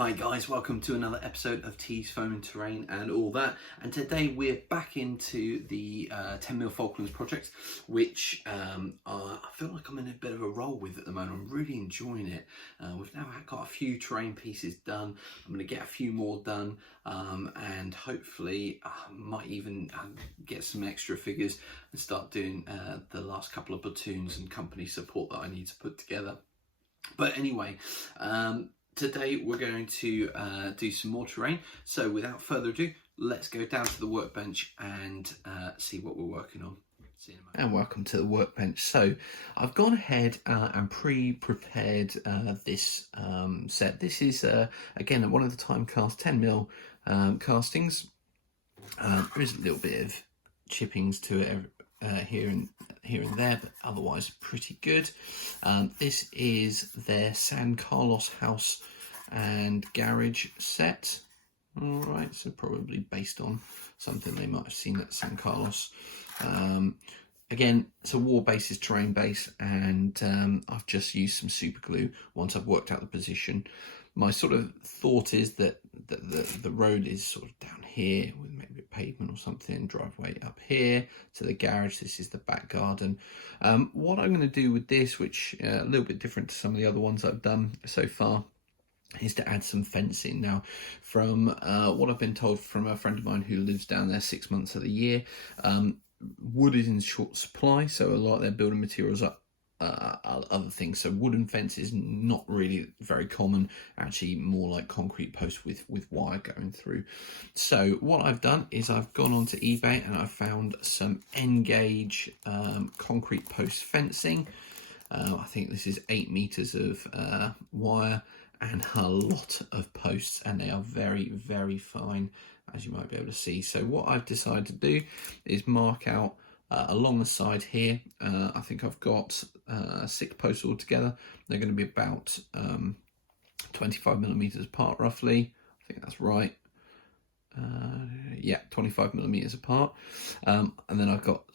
Hi guys, welcome to another episode of T's Foam and Terrain and all that. And today we're back into the 10mm Falklands project, which I feel like I'm in a bit of a roll with at the moment. I'm really enjoying it. We've now got a few terrain pieces done. I'm going to get a few more done, and hopefully I might even get some extra figures and start doing the last couple of platoons and company support that I need to put together. But anyway, today we're going to do some more terrain. So without further ado, let's go down to the workbench and see what we're working on. See you in a moment. And welcome to the workbench. So I've gone ahead and pre-prepared this set. This is again one of the TimeCast 10mm castings. There is a little bit of chippings to it here and there, but otherwise pretty good. This is their San Carlos house and garage set. All right, so probably based on something they might have seen at San Carlos. Again, it's a war basis, terrain base, and I've just used some super glue once I've worked out the position. My sort of thought is that the road is sort of down here with maybe a pavement or something, driveway up here to the garage. This is the back garden. What I'm going to do with this, which a little bit different to some of the other ones I've done so far, is to add some fencing. Now, from what I've been told from a friend of mine who lives down there 6 months of the year, wood is in short supply, so a lot of their building materials are other things. So wooden fence is not really very common, actually more like concrete posts with wire going through. So what I've done is I've gone onto eBay and I've found some N-gauge concrete post fencing. I think this is 8 meters of wire and a lot of posts, and they are very, very fine, as you might be able to see. So what I've decided to do is mark out along the side here. I think I've got 6 posts altogether. They're going to be about 25 millimeters apart, roughly. I think that's right. Yeah, 25 millimeters apart. And then I've got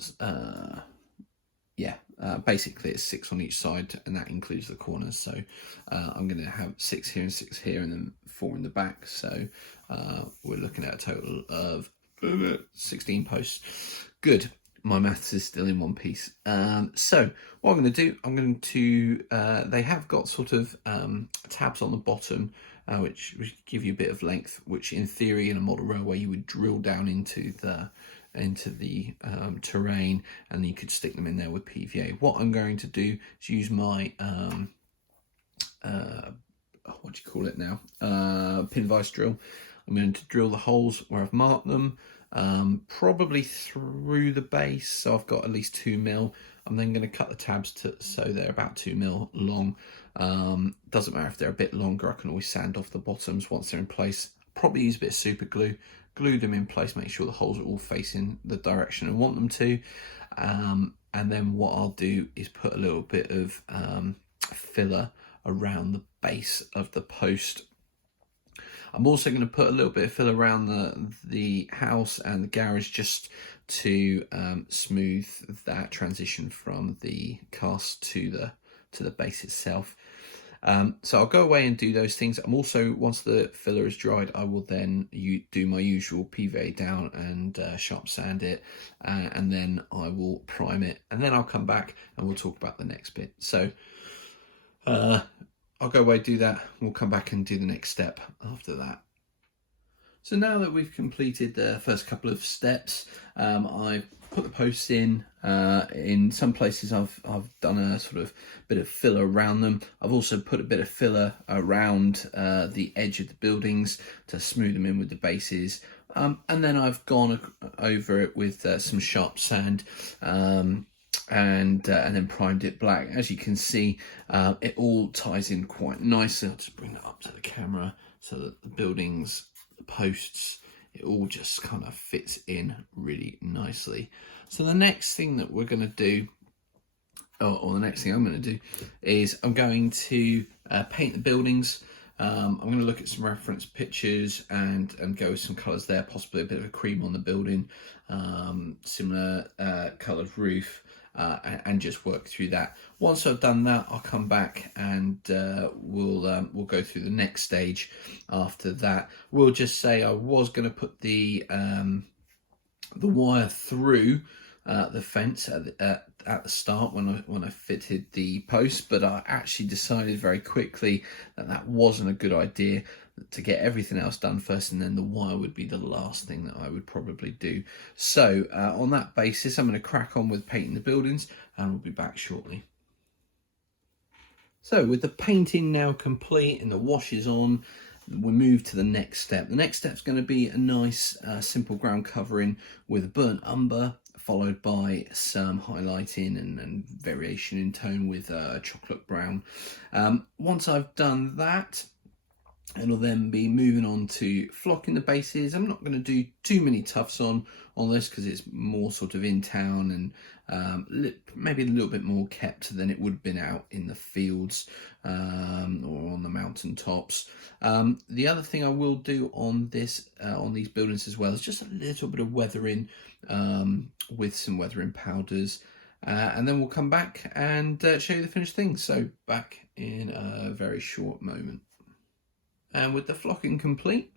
basically it's 6 on each side, and that includes the corners. So I'm going to have 6 here and 6 here, and then 4 in the back. So we're looking at a total of 16 posts. Good. My maths is still in one piece. So what I'm going to do, I'm going to, they have got sort of tabs on the bottom, which give you a bit of length, which in theory in a model railway you would drill down into the terrain, and you could stick them in there with PVA. What I'm going to do is use my what do you call it now, pin vise drill. I'm going to drill the holes where I've marked them, probably through the base, so I've got at least 2 mil. I'm then going to cut the tabs so they're about 2 mil long. Doesn't matter if they're a bit longer, I can always sand off the bottoms once they're in place. Probably use a bit of super glue, glue them in place, make sure the holes are all facing the direction I want them to. And then what I'll do is put a little bit of filler around the base of the post. I'm also going to put a little bit of filler around the house and the garage, just to smooth that transition from the cast to the base itself. So I'll go away and do those things. I'm also, once the filler is dried, I will then do my usual PVA down and sharp sand it, and then I will prime it, and then I'll come back and we'll talk about the next bit. So I'll go away, do that, we'll come back and do the next step after that. So now that we've completed the first couple of steps, I've put the posts in. In some places I've done a sort of bit of filler around them. I've also put a bit of filler around the edge of the buildings to smooth them in with the bases. And then I've gone over it with some sharp sand, and then primed it black. As you can see, it all ties in quite nicely. I'll just bring that up to the camera so that the buildings, the posts, it all just kind of fits in really nicely. So the next thing that we're going to do, or the next thing I'm going to do, is I'm going to paint the buildings. I'm going to look at some reference pictures and go with some colours there, possibly a bit of a cream on the building, similar coloured roof, and just work through that. Once I've done that, I'll come back and we'll go through the next stage. After that, we'll just say I was going to put the wire through the fence at the start when I fitted the post, but I actually decided very quickly that wasn't a good idea, to get everything else done first, and then the wire would be the last thing that I would probably do. So on that basis, I'm going to crack on with painting the buildings, and we'll be back shortly. So with the painting now complete and the wash is on, we move to the next step. The next step is going to be a nice simple ground covering with burnt umber, followed by some highlighting and variation in tone with chocolate brown. Once I've done that, it'll then be moving on to flocking the bases. I'm not going to do too many tufts on this because it's more sort of in town and maybe a little bit more kept than it would have been out in the fields or on the mountain tops. The other thing I will do on this on these buildings as well is just a little bit of weathering with some weathering powders. And then we'll come back and show you the finished thing. So back in a very short moment. And with the flocking complete,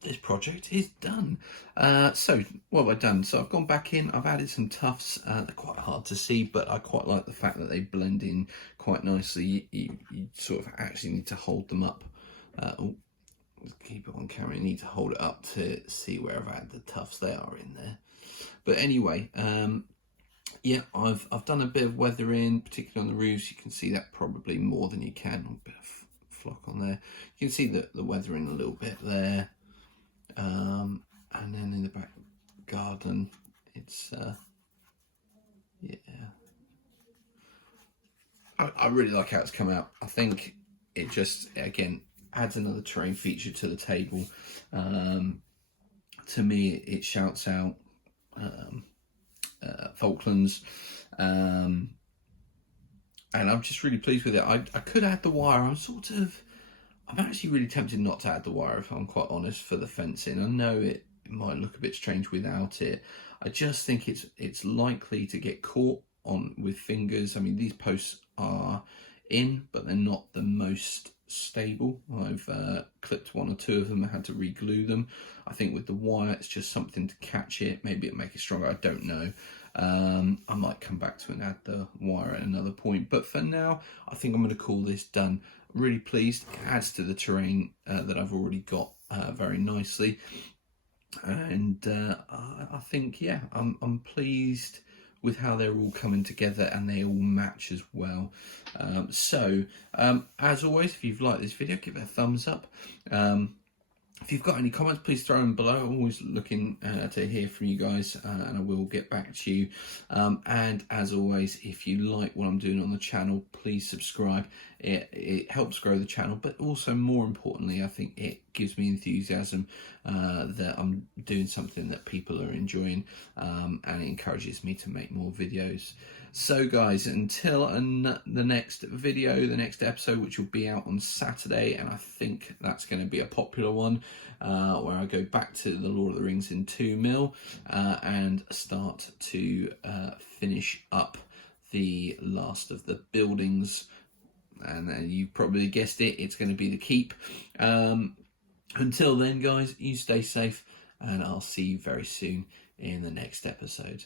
this project is done. So what have I done? So I've gone back in, I've added some tufts. They're quite hard to see, but I quite like the fact that they blend in quite nicely. You sort of actually need to hold them up. Let's keep it on camera. You need to hold it up to see where I've added the tufts. They are in there. But anyway, yeah, I've done a bit of weathering, particularly on the roofs. You can see that probably more than you can. A bit of flock on there. You can see the weathering a little bit there, and then in the back garden, it's yeah. I really like how it's come out. I think it just again adds another terrain feature to the table. To me, it shouts out Falklands. And I'm just really pleased with it. I could add the wire. I'm actually really tempted not to add the wire, if I'm quite honest, for the fencing. I know it might look a bit strange without it. I just think it's likely to get caught on with fingers. I mean, these posts are in, but they're not the most stable. I've clipped one or two of them. I had to re-glue them. I think with the wire, it's just something to catch it. Maybe it'll make it stronger. I don't know. I might come back to it and add the wire at another point, but for now I think I'm going to call this done. Really pleased. It adds to the terrain that I've already got very nicely, and I think yeah, I'm pleased with how they're all coming together and they all match as well. So as always, if you've liked this video, give it a thumbs up. If you've got any comments, please throw them below. I'm always looking to hear from you guys, and I will get back to you. And as always, if you like what I'm doing on the channel, please subscribe. It helps grow the channel, but also more importantly, I think it gives me enthusiasm that I'm doing something that people are enjoying, and it encourages me to make more videos. So guys, until the next video, the next episode, which will be out on Saturday, and I think that's going to be a popular one, where I go back to the Lord of the Rings in 2 mil and start to finish up the last of the buildings. And you probably guessed it, it's going to be the keep. Until then, guys, you stay safe, and I'll see you very soon in the next episode.